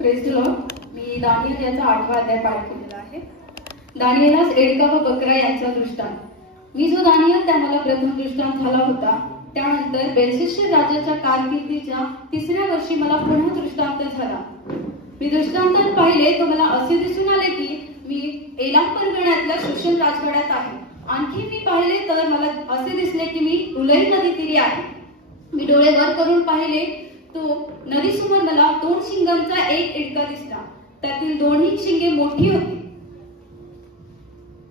Praise the Lord. मी Daniel याचा 8वा अध्याय पाठ केलेला आहे. दानियलास एडका व बकरा यांचा दृष्टांत. मी जो दानियल त्या मला प्रथम दृष्टांत झाला होता, त्यानंतर बेलशस्सर राजाच्या कारकिर्दीच्या 3ऱ्या वर्षी मला पुन्हा दृष्टांत झाला. मी दृष्टांतात पाहिले तो मला असे दिसून आले की मी एलाम परगण्यातल्या शोषण राजवाड्यात आहे. आणखी मी पाहिले तर मला असे दिसले की मी उलई नदी तीरी आहे. मी डोळे वर करून पाहिले तो नदीसमोर मला 2 शिंगांचा एक एडका दिसला. त्यातील दोन्ही शिंगे मोठी होती.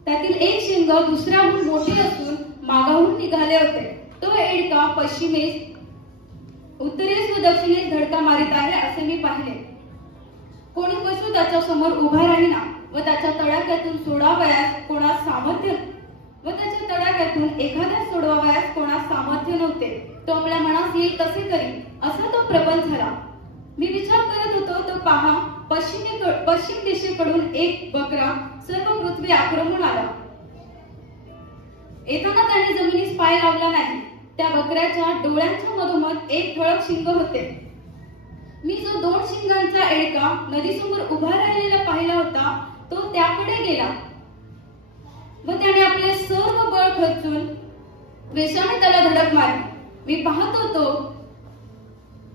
त्यातील एक शिंग दुसऱ्याहून मोठे असून मागाहून निघाले होते. तो एडका पश्चिमेस, उत्तरेस व दक्षिणेस धडका मारित आहे असे मी पाहिले. कोणी पशु त्याच्या समोर उभा राहिना व त्याच्या तडाख्यातून सोडावयास कोणास सामर्थ्य एखाद्या सोडवावयास कोणास सामर्थ्य नव्हते. तो आपल्या मनास येईल तसे करी असा तो प्रबल झाला. मी विचार करत होतो तो पहा, पश्चिम दिशेकडून एक बकरा सर्व पृथ्वी आक्रमून आला. येताना त्याने जमिनीस पाय लावला नाही. त्या बकऱ्याच्या डोळ्यांच्या मधोमध एक ठळक शिंग होते. मी जो 2 शिंगांचा एडका नदीसमोर उभा राहिलेला पाहिला होता तो त्याकडे गेला व त्याने आपले सर्व बळ खर्चून वेशाने त्याला धडक मारली. मी पाहत होतो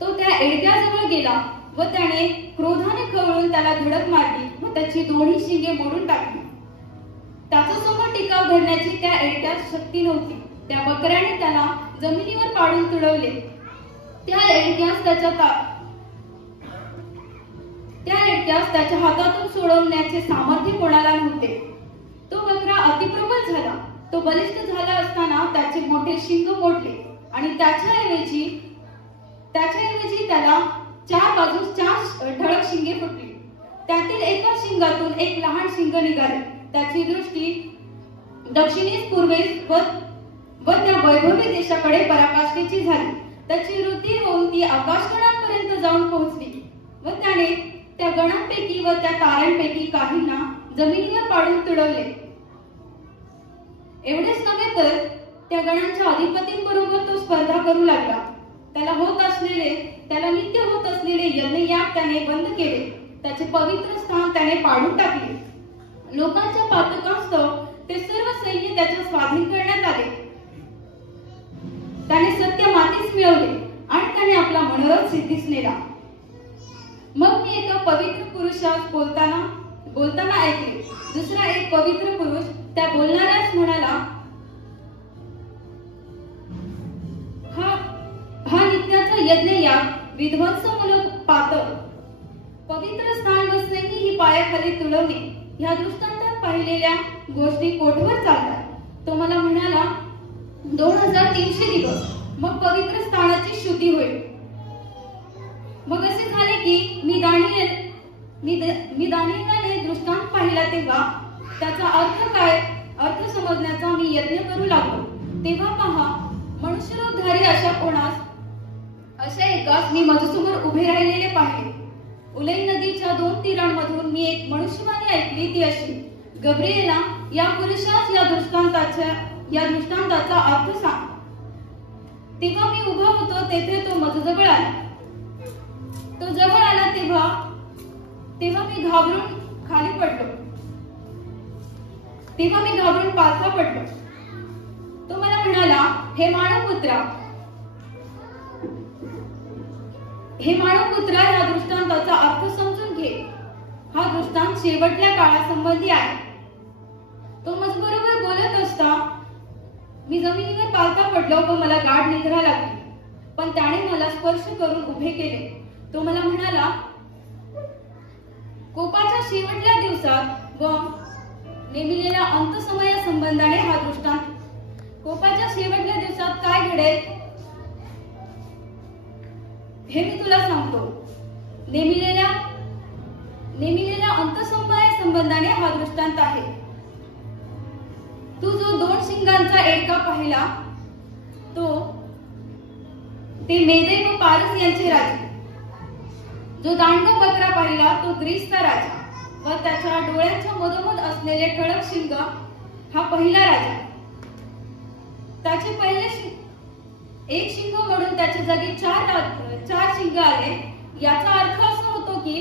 तो त्या एडक्याजवळ गेला व त्याने क्रोधाने खवळून त्याला धडक मारली व त्याची दोन्ही शिंगे मोडून टाकली. त्याच्यासमोर टिकाव धरण्याची त्या एडक्यात शक्ती नव्हती. त्या बकऱ्याने त्याला जमिनीवर पाडून तुडवले. त्या एडक्यास त्याच्या हातातून सोडवण्याचे सामर्थ्य कोणाला नव्हते. तो बकरा अतिप्रबल झाला. तो बलिष्ठ झाला असताना त्याचे मोठे शिंग मोडले आणि त्याच्याऐवजी त्याला 4 बाजूस 4 ठळक शिंगे फुटली. त्यातील एका शिंगातून एक लहान शिंग निघाले. त्याची दृष्टी दक्षिणेस, पूर्वेस व त्या वैभवी देशाकडे पराकाष्ठेची झाली. त्याची वृद्धी होऊन ती आकाशगणांपर्यंत जाऊन पोहोचली व त्याने त्या गणांपैकी व त्या ताऱ्यांपैकी काहींना जमिनीवर पाडून तुडवले. एवढेच नव्हे तर त्या गणांच्या अधिपतींबरोबर तो स्पर्धा करू लागला. त्याला नित्य होत असलेले यज्ञयाग त्याने बंद केले. त्याचे पवित्र स्थान त्याने पाडून टाकले. लोकांच्या पातकास्तव ते सर्व सैन्य त्याच्या स्वाधीन करण्यात आले. त्याने सत्य मातीस मिळवले आणि त्याने आपला मनोरथ सिद्धीस नेला. मग मी एका पवित्र पुरुषास बोलताना ऐकले. दुसरा एक पवित्र पुरुष त्या बोलणाऱ्यास म्हणाला, हा नित्याचा यज्ञ याग, विध्वंसमूलक पातक, पवित्र स्थान व सैन्य ही पायाखाली तुडवणे ह्या दृष्टांतात पाहिलेल्या गोष्टी कोठवर चालतात. तो मला म्हणाला, 2300 दिवस मग पवित्र स्थानाची शुद्धी होईल. मग असे झाले की मी दानियेलाने दृष्टांत पाहिला तेव्हा त्याचा अर्थ समजण्याचा मी यत्न करू लागलो. तेव्हा पहा, मनुष्यरूपधारी अशा एकास मी माझ्यासमोर उभे राहिलेले पाहिले. उलई नदीच्या 2 तीरांमधून मी एक मनुष्यवाणी ऐकली, ती अशी, गब्रिएला, या पुरुषास या दृष्टांताचा अर्थ सांग. तेव्हा मी उभा होतो तेथे तो माझ्याजवळ आला. तो जवळ आला तेव्हा मी घाबरून खाली पडलो. तेव्हा मी घाबरून पालथा पडलो. तो मला म्हणाला, हे मानवपुत्रा, ह्या दृष्टांताचा अर्थ समजून घे. हा दृष्टांत शेवटल्या काळासंबंधी आहे. तो माझ्याबरोबर बोलत असता मी जमिनीवर पालथा पडलो व मला गाढ निद्रा लागली. पण त्याने मला स्पर्श करून उभे केले. तो मला म्हणाला, कोपाच्या शेवटल्या दिवसात व नेमिलेल्या अंतसमया संबंधाने हा दृष्टांत. कोपाच्या शेवटल्या दिवसात काय घडेल हे मी तुला सांगतो. नेमिलेल्या अंतसमया संबंधाने हा दृष्टांत आहे. तू जो 2 शिंगांचा एडका पाहिला ते मेदे व पारस यांचे राजे. जो दांडगा बकरा पाहिला तो ग्रीसचा राजा व त्याच्या डोळ्यांच्या मधोमध असलेले ठळक शिंग हा पहिला राजा. त्याचे पहिले एक शिंग मोडून त्याच्या जागी 4 शिंग आले. याचा अर्थ असा होतो की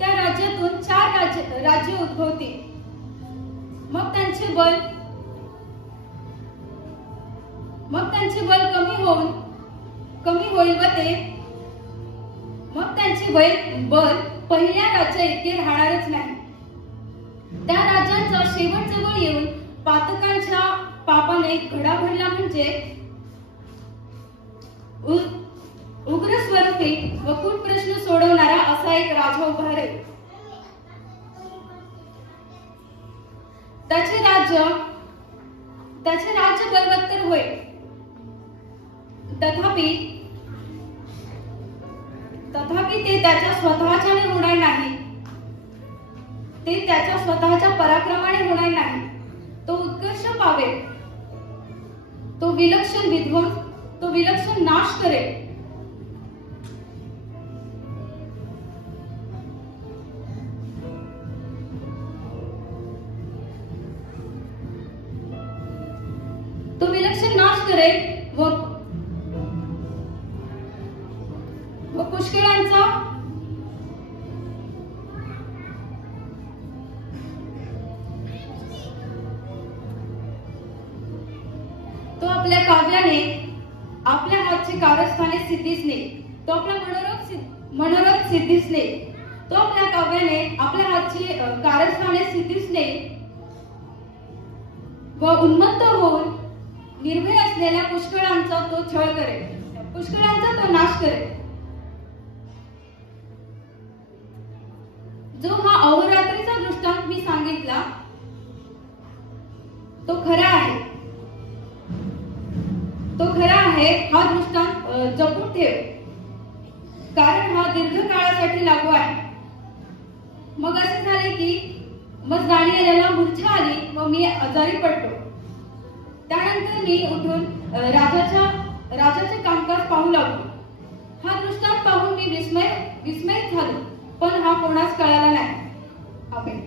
त्या राज्यातून 4 राज्य उद्भवतील. मग त्यांचे बल कमी होईल व ते मग त्यांचे बल पहिल्या राज्या इतके राहणारच नाही. त्या राज्यांचा शेवट जवळ येऊन पातकांच्या पापाने घडा भरला म्हणजे उग्र स्वरूपी व खूप प्रश्न सोडवणारा असा एक राजा उभा राहील. त्याचे राज्य बलवत्तर होईल. तथापि ते त्याच्या स्वतःच्याने होणार नाही. ते त्याच्या स्वतःच्या पराक्रमाने होणार नाही. तो उत्कर्ष पावेल. तो विलक्षण नाश करेल. व पुष्कळांचा तो आपल्या काव्याने आपल्या हातची कारस्थाने सिद्धीस नेईल. तो आपल्या मनोरथ सिद्धीस नेईल. तो आपल्या काव्याने आपल्या हातची कारस्थाने सिद्धीस नेईल व उन्मत्त होऊन निर्भय असलेल्या पुष्कळांचा तो छळ करेल. पुष्कळांचा तो नाश करेल. जो हा अहोरात्रीचा दृष्टांत मी सांगितला तो खरा आहे. हा दृष्टांत जपून ठेव, कारण हा दीर्घ काळासाठी लागू आहे. मग असे झाले की मग दानिएलला मूर्छा आली व मी आजारी पडलो. त्यानंतर मी उठून राजाचे कामकाज पाहू लागलो. हा दृष्टांत पाहून मी विस्मयित झालो, पण हा कोणास कळाला नाही. आमेन.